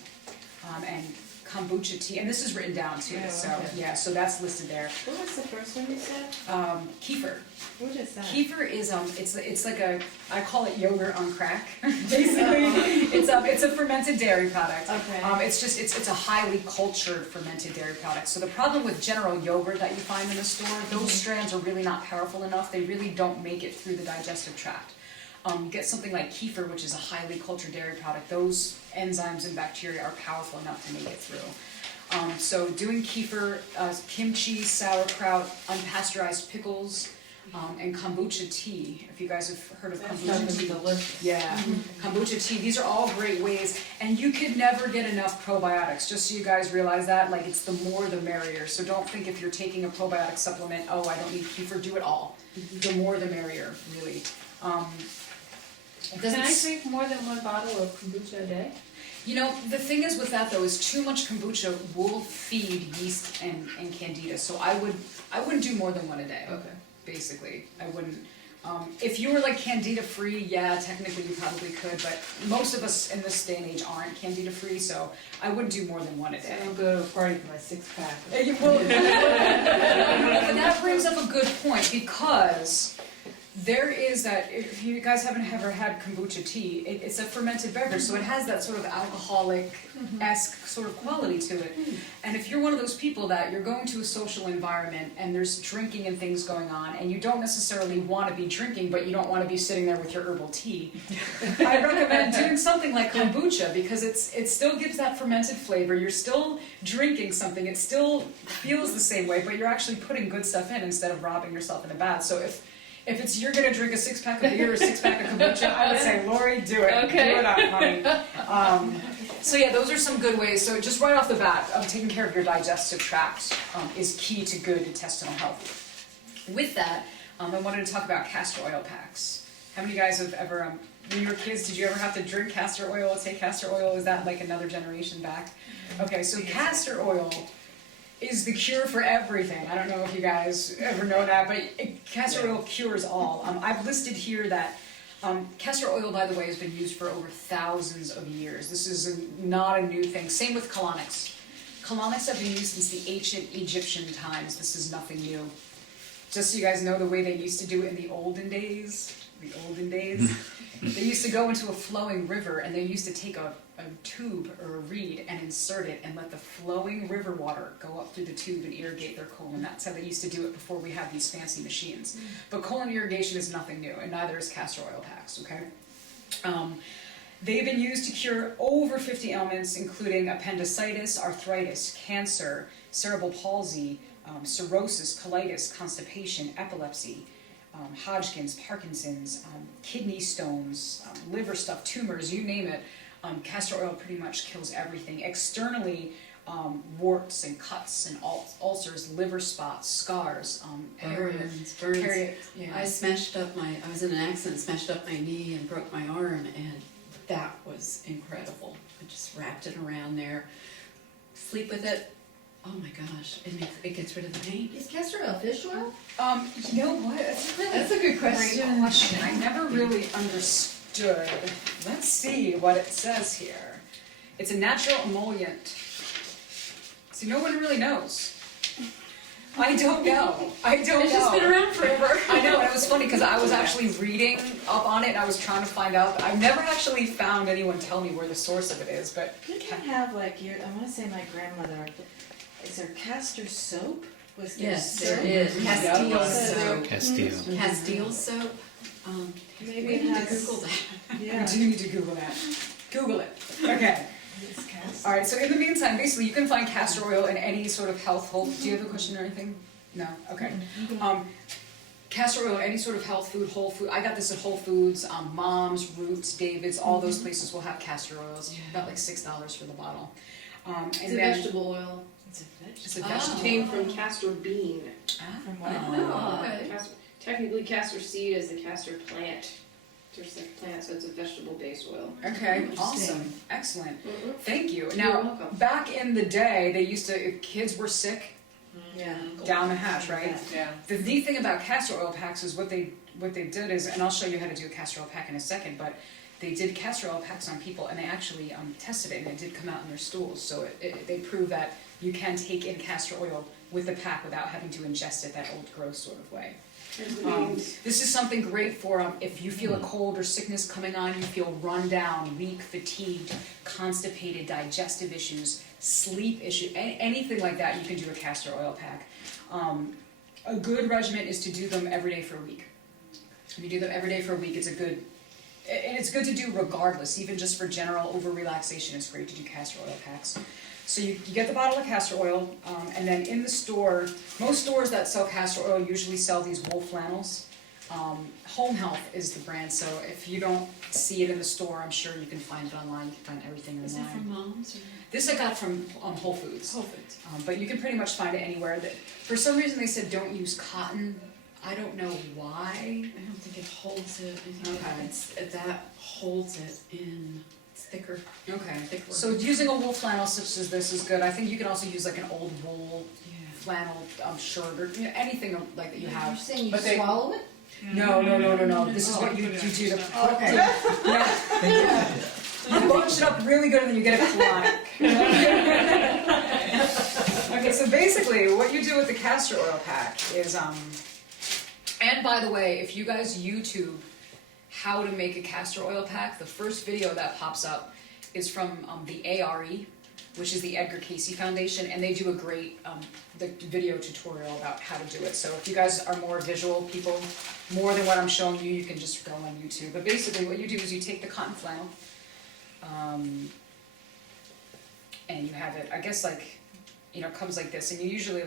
and kombucha tea, and this is written down too, Oh, so okay. yeah, so that's listed there. What was the first one you said? Kefir. What is that? Kefir is it's like I call it yogurt on crack. Basically, it's a fermented dairy product. Okay. It's a highly cultured fermented dairy product. So the problem with general yogurt that you find in the store, those strands are really not powerful enough. They really don't make it through the digestive tract. Get something like kefir, which is a highly cultured dairy product. Those enzymes and bacteria are powerful enough to make it through. So doing kefir, kimchi, sauerkraut, unpasteurized pickles, and kombucha tea. If you guys have heard of kombucha tea. Delicious. Yeah, kombucha tea. These are all great ways, and you could never get enough probiotics. Just so you guys realize that, like it's the more the merrier. So don't think if you're taking a probiotic supplement, oh, I don't need kefir. Do it all. The more the merrier, really. Can I drink more than one bottle of kombucha a day? You know, the thing is with that though, is too much kombucha will feed yeast and candida. So I wouldn't do more than one a day. Okay. Basically, I wouldn't. If you were like candida free, yeah, technically you probably could, but most of us in this day and age aren't candida free, so I wouldn't do more than one a So day. I don't go to a party for my 6-pack. Well, and that brings up a good point, because there is that, if you guys haven't ever had kombucha tea, it's a fermented beverage, so it has that sort of alcoholic-esque sort of quality to it. And if you're one of those people that you're going to a social environment and there's drinking and things going on, and you don't necessarily want to be drinking, but you don't want to be sitting there with your herbal tea, I recommend doing something like kombucha, because it still gives that fermented flavor, you're still drinking something, it still feels the same way, but you're actually putting good stuff in instead of robbing yourself in the bad. So if you're gonna drink a 6-pack of beer or a 6-pack of kombucha, I would say, Lori, do it. Okay. Do it up, honey. So yeah, those are some good ways. So just right off the bat, taking care of your digestive tract is key to good intestinal health. With that, I wanted to talk about castor oil packs. How many of you guys have ever, when you were kids, did you ever have to drink castor oil? Take castor oil, is that like another generation back? Okay, so castor oil is the cure for everything. I don't know if you guys ever know that, but castor oil cures all. I've listed here that castor oil, by the way, has been used for over thousands of years. This is not a new thing. Same with colonics. Colonics have been used since the ancient Egyptian times. This is nothing new. Just so you guys know the way they used to do it in the olden days. They used to go into a flowing river, and they used to take a tube or a reed and insert it and let the flowing river water go up through the tube and irrigate their colon. That's how they used to do it before we had these fancy machines. But colon irrigation is nothing new, and neither is castor oil packs, okay? They've been used to cure over 50 ailments, including appendicitis, arthritis, cancer, cerebral palsy, cirrhosis, colitis, constipation, epilepsy, Hodgkin's, Parkinson's, kidney stones, liver stuff, tumors, you name it. Castor oil pretty much kills everything. Externally, warts and cuts and ulcers, liver spots, scars, Burns. Harriet, yeah. I was in an accident, smashed up my knee and broke my arm, and that was incredible. I just wrapped it around there. Sleep with it, Oh my gosh, it gets rid of the pain. Is castor oil fish oil? You know what, that's a good great question. I never really understood. Let's see what it says here. It's a natural emollient. So no one really knows. I don't know. It's just been around forever. I know, and it was funny because I was actually reading up on it and I was trying to find out. I've never actually found anyone tell me where the source of it is, but You can have like I want to say my grandmother. Is there castor soap? Was there Yes, soap? there is. Castile Yeah. soap. Castile. Castile soap. Maybe We it need to has. Google that. Yeah. we do need to Google that. Google it. Okay. It's castor. All right, so in the meantime, basically you can find castor oil in any sort of health. Do you have a question or anything? No? Okay. Castor oil, any sort of health food, whole food. I got this at Whole Foods, Mom's, Roots, David's, all those places will have castor oils. About like $6 for the bottle. It's a And then vegetable oil. It's a vegetable. it's a Oh. vegetable. Came from castor bean. From what? Oh, okay. Technically, castor seed is the castor plant. There's the plant, so it's a vegetable-based oil. Okay, Interesting. awesome, excellent. Mhm. Thank you. You're Now, welcome. back in the day, they used to, if kids were sick, Yeah. down the hatch, right? Yeah. The neat thing about castor oil packs is what they did is, and I'll show you how to do a castor oil pack in a second, but they did castor oil packs on people and they actually tested it and it did come out in their stools. So they prove that you can take in castor oil with the pack without having to ingest it that old gross sort of way. This is something great for if you feel a cold or sickness coming on, you feel run down, weak, fatigued, constipated, digestive issues, sleep issue, anything like that, you can do a castor oil pack. A good regimen is to do them every day for a week. If you do them every day for a week, it's good to do regardless, even just for general over relaxation, it's great to do castor oil packs. So you get the bottle of castor oil, and then in the store, most stores that sell castor oil usually sell these wool flannels. Home Health is the brand, so if you don't see it in the store, I'm sure you can find it online, you can find everything Is online. that from Mom's? Or? This I got from Whole Foods. Whole Foods. But you can pretty much find it anywhere. For some reason they said don't use cotton. I don't know why. I don't think it holds it. I think Okay. that holds it in. It's thicker. Okay. Thicker. So using a wool flannel such as this is good. I think you can also use like an old wool Yeah. flannel shirt or anything like that you You're have. saying you But they- swallow it? No. This is what you do to Okay. Yeah. You bunch it up really good and then you get a colonic. Okay, so basically what you do with the castor oil pack is, and by the way, if you guys YouTube how to make a castor oil pack, the first video that pops up is from the ARE, which is the Edgar Cayce Foundation, and they do a great video tutorial about how to do it. So if you guys are more visual people, more than what I'm showing you, you can just go on YouTube. But basically what you do is you take the cotton flannel, and you have it, I guess it comes like this, and you usually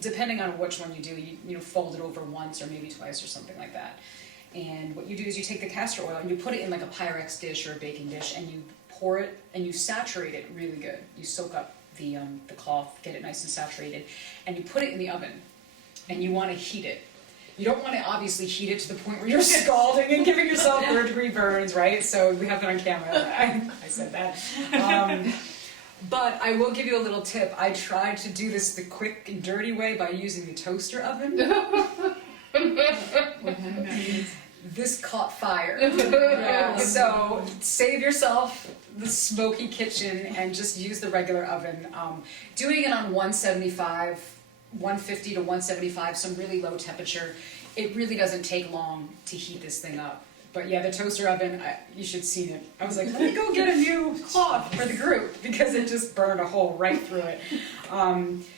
depending on which one you do, you fold it over once or maybe twice or something like that. And what you do is you take the castor oil and you put it in like a Pyrex dish or a baking dish and you pour it and you saturate it really good. You soak up the cloth, get it nice and saturated, and you put it in the oven and you want to heat it. You don't want to obviously heat it to the point where you're scalding and giving yourself 3rd-degree burns, right? So we have it on camera. I said that. But I will give you a little tip. I tried to do this the quick and dirty way by using the toaster oven. This caught fire. Yeah, so save yourself the smoky kitchen and just use the regular oven. Doing it on 150 to 175, some really low temperature, it really doesn't take long to heat this thing up. But yeah, the toaster oven, you should have seen it. I was like, let me go get a new cloth for the group because it just burned a hole right through it.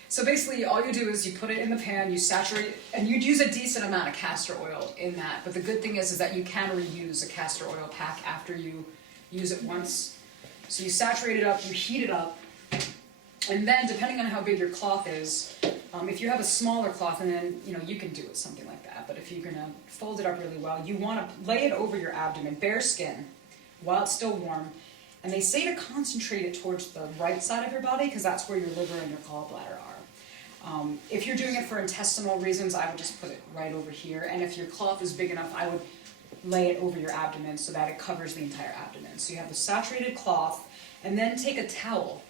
So basically, all you do is you put it in the pan, you saturate it, and you'd use a decent amount of castor oil in that. But the good thing is that you can reuse a castor oil pack after you use it once. So you saturate it up, you heat it up, and then depending on how big your cloth is, if you have a smaller cloth, and then you can do it something like that. But if you're gonna fold it up really well, you want to lay it over your abdomen, bare skin, while it's still warm. And they say to concentrate it towards the right side of your body because that's where your liver and your gallbladder are. If you're doing it for intestinal reasons, I would just put it right over here. And if your cloth is big enough, I would lay it over your abdomen so that it covers the entire abdomen. So you have the saturated cloth, and then take a towel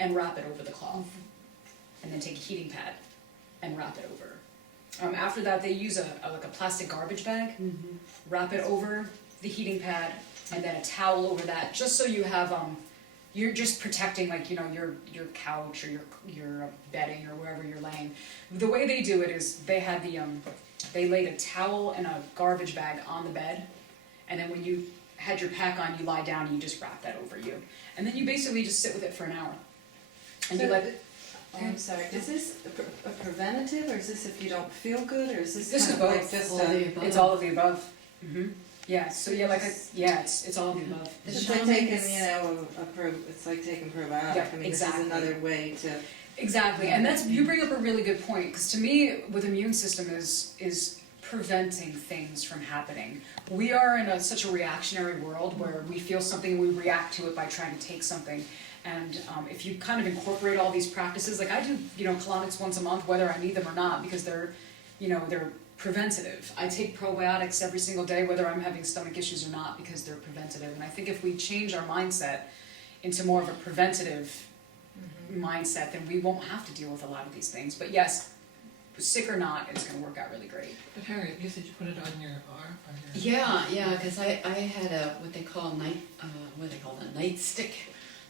and wrap it over the cloth. and then take a heating pad and wrap it over. After that, they use like a plastic garbage bag, wrap it over the heating pad, and then a towel over that, just so you have, you're just protecting, like, you know, your couch or your bedding or wherever you're laying. The way they do it is they had they laid a towel and a garbage bag on the bed, and then when you had your pack on, you lie down and you just wrap that over you. And then you basically just sit with it for an hour. And you let it. Oh, I'm sorry, is this a preventative, or is this if you don't feel good, or is this This is kind of like both. just All the above. It's all of the above. Yeah, so yeah, it's all of the above. The It's like taking, shamans- you know, it's like taking probiotic. Yeah, I mean, exactly. this is another way to. Exactly, and that's, you bring up a really good point, because to me, with immune system is preventing things from happening. We are in such a reactionary world where we feel something, we react to it by trying to take something. And if you kind of incorporate all these practices, like I do, you know, colonics once a month, whether I need them or not, because they're, you know, they're preventative. I take probiotics every single day, whether I'm having stomach issues or not, because they're preventative. And I think if we change our mindset into more of a preventative mindset, then we won't have to deal with a lot of these things. But yes, sick or not, it's going to work out really great. But Harriet, you said you put it on your arm, on your... Yeah, because I had what they call a nightstick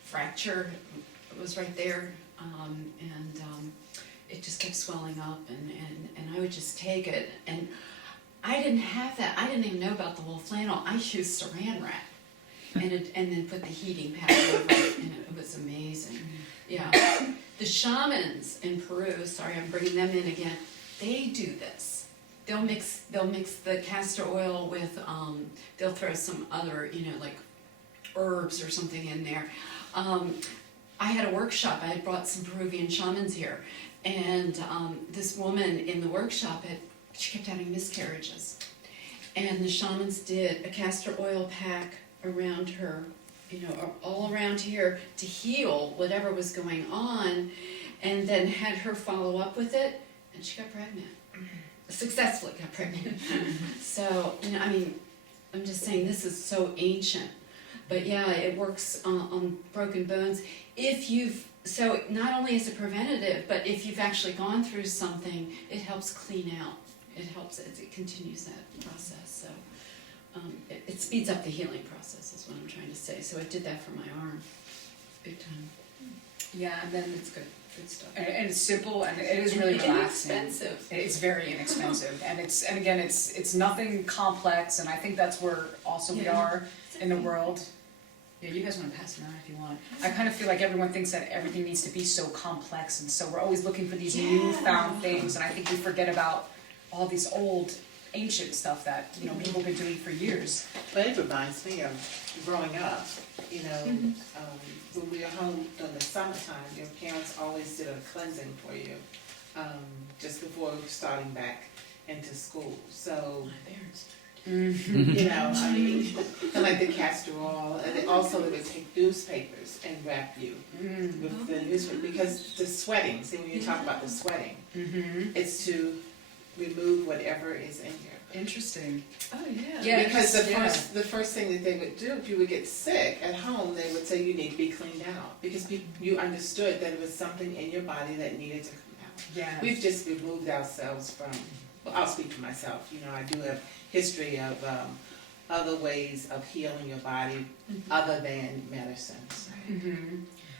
fracture. It was right there, and it just kept swelling up, and I would just take it, and I didn't have that. I didn't even know about the wool flannel. I used saran wrap, and then put the heating pad over it, and it was amazing. Yeah, the shamans in Peru. Sorry, I'm bringing them in again. They do this. They'll mix the castor oil with they'll throw some other, you know, like herbs or something in there. I had a workshop. I had brought some Peruvian shamans here, and this woman in the workshop she kept having miscarriages, and the shamans did a castor oil pack around her, you know, all around here to heal whatever was going on, and then had her follow up with it, and she got pregnant. Successfully got pregnant. So, you know, I mean, I'm just saying this is so ancient. But yeah, it works on broken bones. So not only is it preventative, but if you've actually gone through something, it helps clean out. It continues that process. So it speeds up the healing process is what I'm trying to say. So it did that for my arm, big time. Yeah, and then It's good stuff. and it's simple, and it is really relaxing. Inexpensive. It's very inexpensive, and it's nothing complex, and I think that's where also we Yeah. are in the world. Yeah, you guys want to pass it around if you want. I kind of feel like everyone thinks that everything needs to be so complex, and so we're always looking for these newfound things, and I think we forget about all this old, ancient stuff that, you know, people have been doing for years. But it reminds me of growing up, you know, when we were home during the summertime, your parents always did a cleansing for you, just before starting back into school. So, My parents. you know, I mean, and like the castor oil, and then also they would take newspapers and wrap you with the newspaper, because the sweating, see when you talk about the sweating, it's to remove whatever is in you. Interesting. Oh yeah. Yeah. Because yeah. the first thing that they would do, if you would get sick at home, they would say you need to be cleaned out, because you understood that it was something in your body that needed to come out. Yeah. We've just removed ourselves from, well, I'll speak for myself, you know, I do have history of other ways of healing your body other than medicines.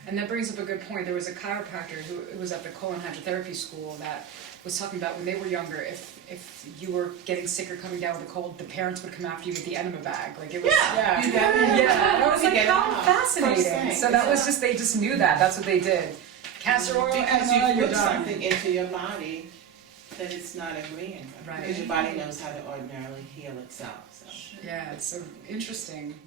And that brings up a good point. There was a chiropractor who was at the colon hydrotherapy school that was talking about when they were younger, if you were getting sick or coming down with a cold, the parents would come after you with the enema bag. Like it was, yeah. And I was like, how fascinating. So that was just, they just knew that. That's what they did. Castor oil, Because enema, you you're put done. something into your body that it's not agreeing with, Right. because your body knows how to ordinarily heal itself, so. Yeah, it's so interesting.